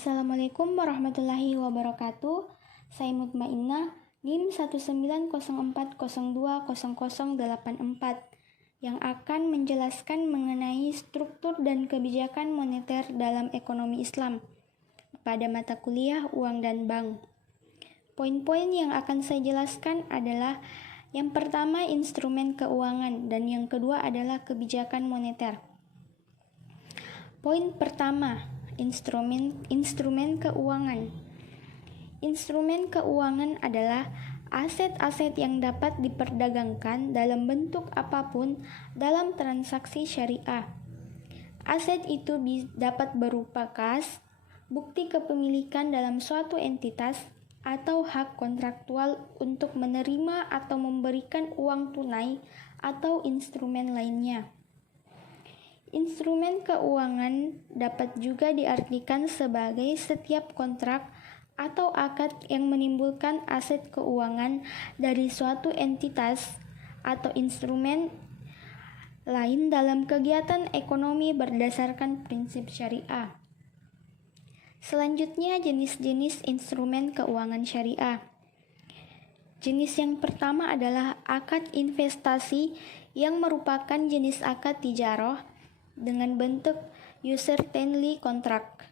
Assalamualaikum warahmatullahi wabarakatuh. Saya Mutmainnah, NIM 19040200084 yang akan menjelaskan mengenai struktur dan kebijakan moneter dalam ekonomi Islam pada mata kuliah Uang dan Bank. Poin-poin yang akan saya jelaskan adalah yang pertama instrumen keuangan dan yang kedua adalah kebijakan moneter. Poin pertama, instrumen keuangan. Instrumen keuangan adalah aset-aset yang dapat diperdagangkan dalam bentuk apapun dalam transaksi syariah. Aset itu dapat berupa kas, bukti kepemilikan dalam suatu entitas, atau hak kontraktual untuk menerima atau memberikan uang tunai atau instrumen lainnya. Instrumen keuangan dapat juga diartikan sebagai setiap kontrak atau akad yang menimbulkan aset keuangan dari suatu entitas atau instrumen lain dalam kegiatan ekonomi berdasarkan prinsip syariah. Selanjutnya, jenis-jenis instrumen keuangan syariah. Jenis yang pertama adalah akad investasi yang merupakan jenis akad tijarah dengan bentuk user-friendly contract.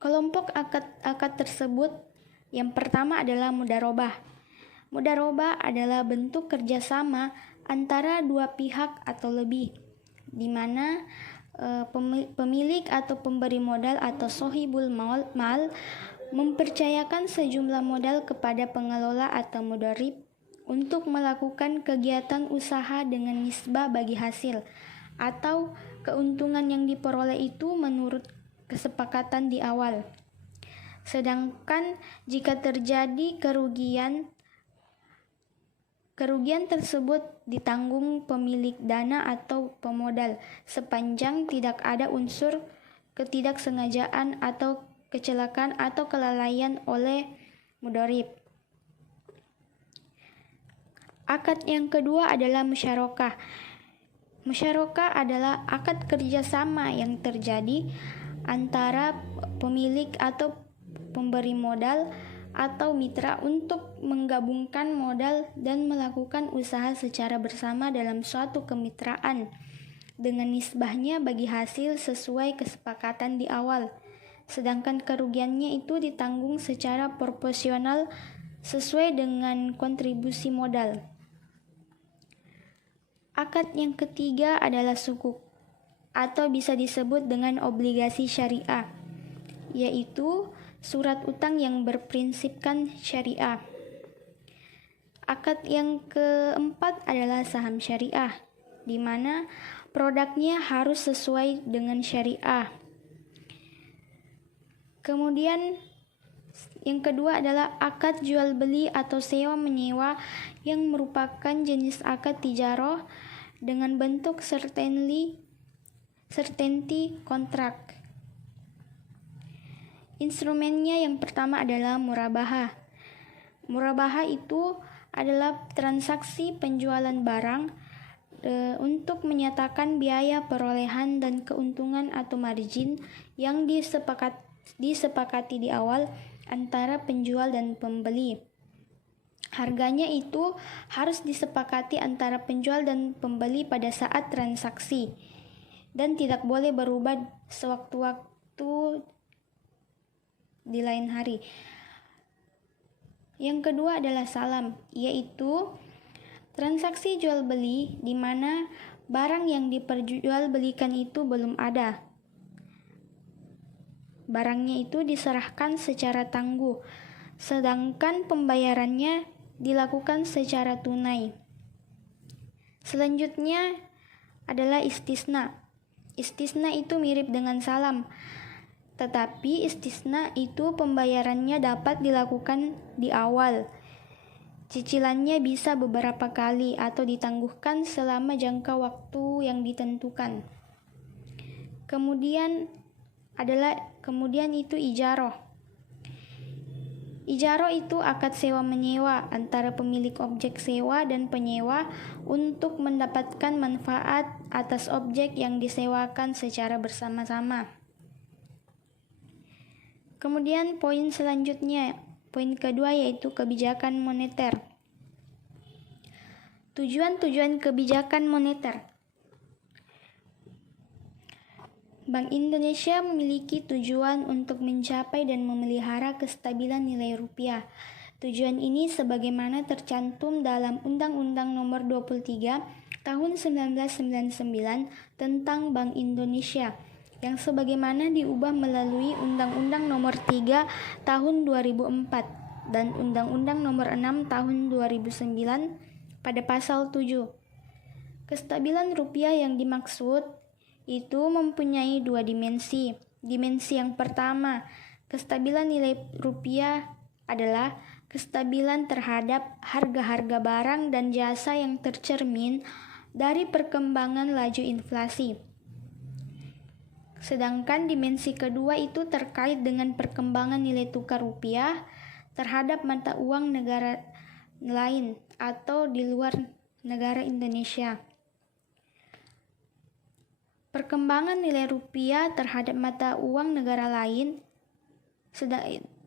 Kelompok akad tersebut yang pertama adalah mudharabah. Mudharabah adalah bentuk kerjasama antara dua pihak atau lebih, di mana pemilik atau pemberi modal atau sohibul mal mempercayakan sejumlah modal kepada pengelola atau mudharib untuk melakukan kegiatan usaha dengan nisbah bagi hasil atau keuntungan yang diperoleh itu menurut kesepakatan di awal. Sedangkan jika terjadi kerugian tersebut ditanggung pemilik dana atau pemodal sepanjang tidak ada unsur ketidaksengajaan atau kecelakaan atau kelalaian oleh mudharib. Akad yang kedua adalah musyarakah. Musyarakah adalah akad kerjasama yang terjadi antara pemilik atau pemberi modal atau mitra untuk menggabungkan modal dan melakukan usaha secara bersama dalam suatu kemitraan dengan nisbahnya bagi hasil sesuai kesepakatan di awal, sedangkan kerugiannya itu ditanggung secara proporsional sesuai dengan kontribusi modal. Akad yang ketiga adalah sukuk atau bisa disebut dengan obligasi syariah, yaitu surat utang yang berprinsipkan syariah. Akad yang keempat adalah saham syariah, di mana produknya harus sesuai dengan syariah. Kemudian yang kedua adalah akad jual beli atau sewa menyewa yang merupakan jenis akad tijarah dengan bentuk certainty contract. Instrumennya yang pertama adalah murabahah. Murabahah itu adalah transaksi penjualan barang untuk menyatakan biaya perolehan dan keuntungan atau margin yang disepakati di awal antara penjual dan pembeli. Harganya itu harus disepakati antara penjual dan pembeli pada saat transaksi dan tidak boleh berubah sewaktu-waktu di lain hari. Yang kedua adalah salam, yaitu transaksi jual beli di mana barang yang diperjualbelikan itu belum ada. Barangnya itu diserahkan secara tangguh, sedangkan pembayarannya dilakukan secara tunai. Selanjutnya adalah istisna. Istisna itu mirip dengan salam, tetapi istisna itu pembayarannya dapat dilakukan di awal. Cicilannya bisa beberapa kali atau ditangguhkan selama jangka waktu yang ditentukan. Kemudian itu ijarah. Ijarah itu akad sewa menyewa antara pemilik objek sewa dan penyewa untuk mendapatkan manfaat atas objek yang disewakan secara bersama-sama. Kemudian poin selanjutnya, poin kedua yaitu kebijakan moneter. Tujuan-tujuan kebijakan moneter. Bank Indonesia memiliki tujuan untuk mencapai dan memelihara kestabilan nilai rupiah. Tujuan ini sebagaimana tercantum dalam Undang-Undang Nomor 23 Tahun 1999 tentang Bank Indonesia yang sebagaimana diubah melalui Undang-Undang Nomor 3 Tahun 2004 dan Undang-Undang Nomor 6 Tahun 2009 pada pasal 7. Kestabilan rupiah yang dimaksud itu mempunyai dua dimensi. Dimensi yang pertama, kestabilan nilai rupiah adalah kestabilan terhadap harga-harga barang dan jasa yang tercermin dari perkembangan laju inflasi. Sedangkan dimensi kedua itu terkait dengan perkembangan nilai tukar rupiah terhadap mata uang negara lain atau di luar negara Indonesia. Perkembangan nilai rupiah terhadap mata uang negara lain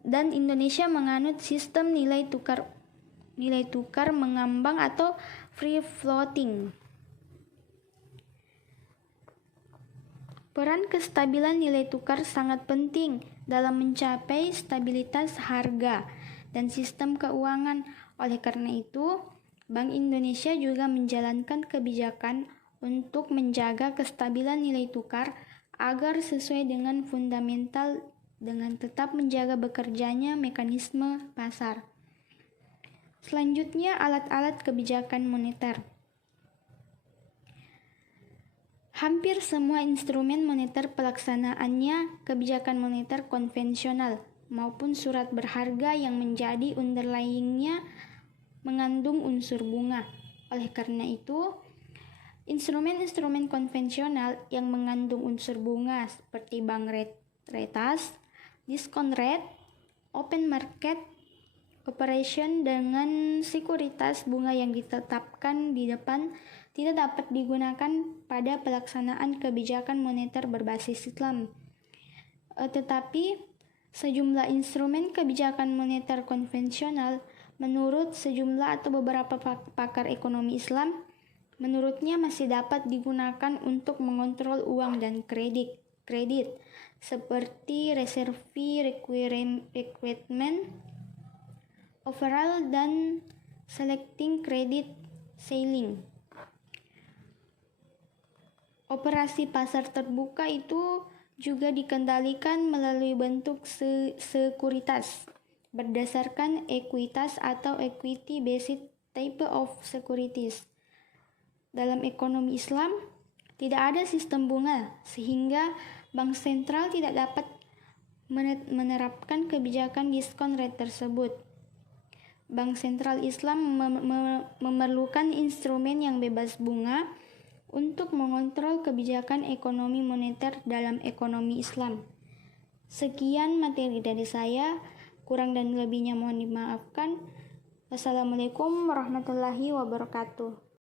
dan Indonesia menganut sistem nilai tukar mengambang atau free floating. Peran kestabilan nilai tukar sangat penting dalam mencapai stabilitas harga dan sistem keuangan. Oleh karena itu, Bank Indonesia juga menjalankan kebijakan untuk menjaga kestabilan nilai tukar agar sesuai dengan fundamental dengan tetap menjaga bekerjanya mekanisme pasar. Selanjutnya, alat-alat kebijakan moneter. Hampir semua instrumen moneter pelaksanaannya kebijakan moneter konvensional maupun surat berharga yang menjadi underlyingnya mengandung unsur bunga. Oleh karena itu, instrumen-instrumen konvensional yang mengandung unsur bunga seperti bank retas, discount rate, open market operation dengan sekuritas bunga yang ditetapkan di depan tidak dapat digunakan pada pelaksanaan kebijakan moneter berbasis Islam. Tetapi sejumlah instrumen kebijakan moneter konvensional menurut sejumlah atau beberapa pakar ekonomi Islam menurutnya masih dapat digunakan untuk mengontrol uang dan kredit seperti reserve requirement, overall, dan selecting credit ceiling. Operasi pasar terbuka itu juga dikendalikan melalui bentuk sekuritas berdasarkan ekuitas atau equity-based type of securities. Dalam ekonomi Islam, tidak ada sistem bunga, sehingga bank sentral tidak dapat menerapkan kebijakan diskon rate tersebut. Bank sentral Islam memerlukan instrumen yang bebas bunga untuk mengontrol kebijakan ekonomi moneter dalam ekonomi Islam. Sekian materi dari saya, kurang dan lebihnya mohon dimaafkan. Wassalamualaikum warahmatullahi wabarakatuh.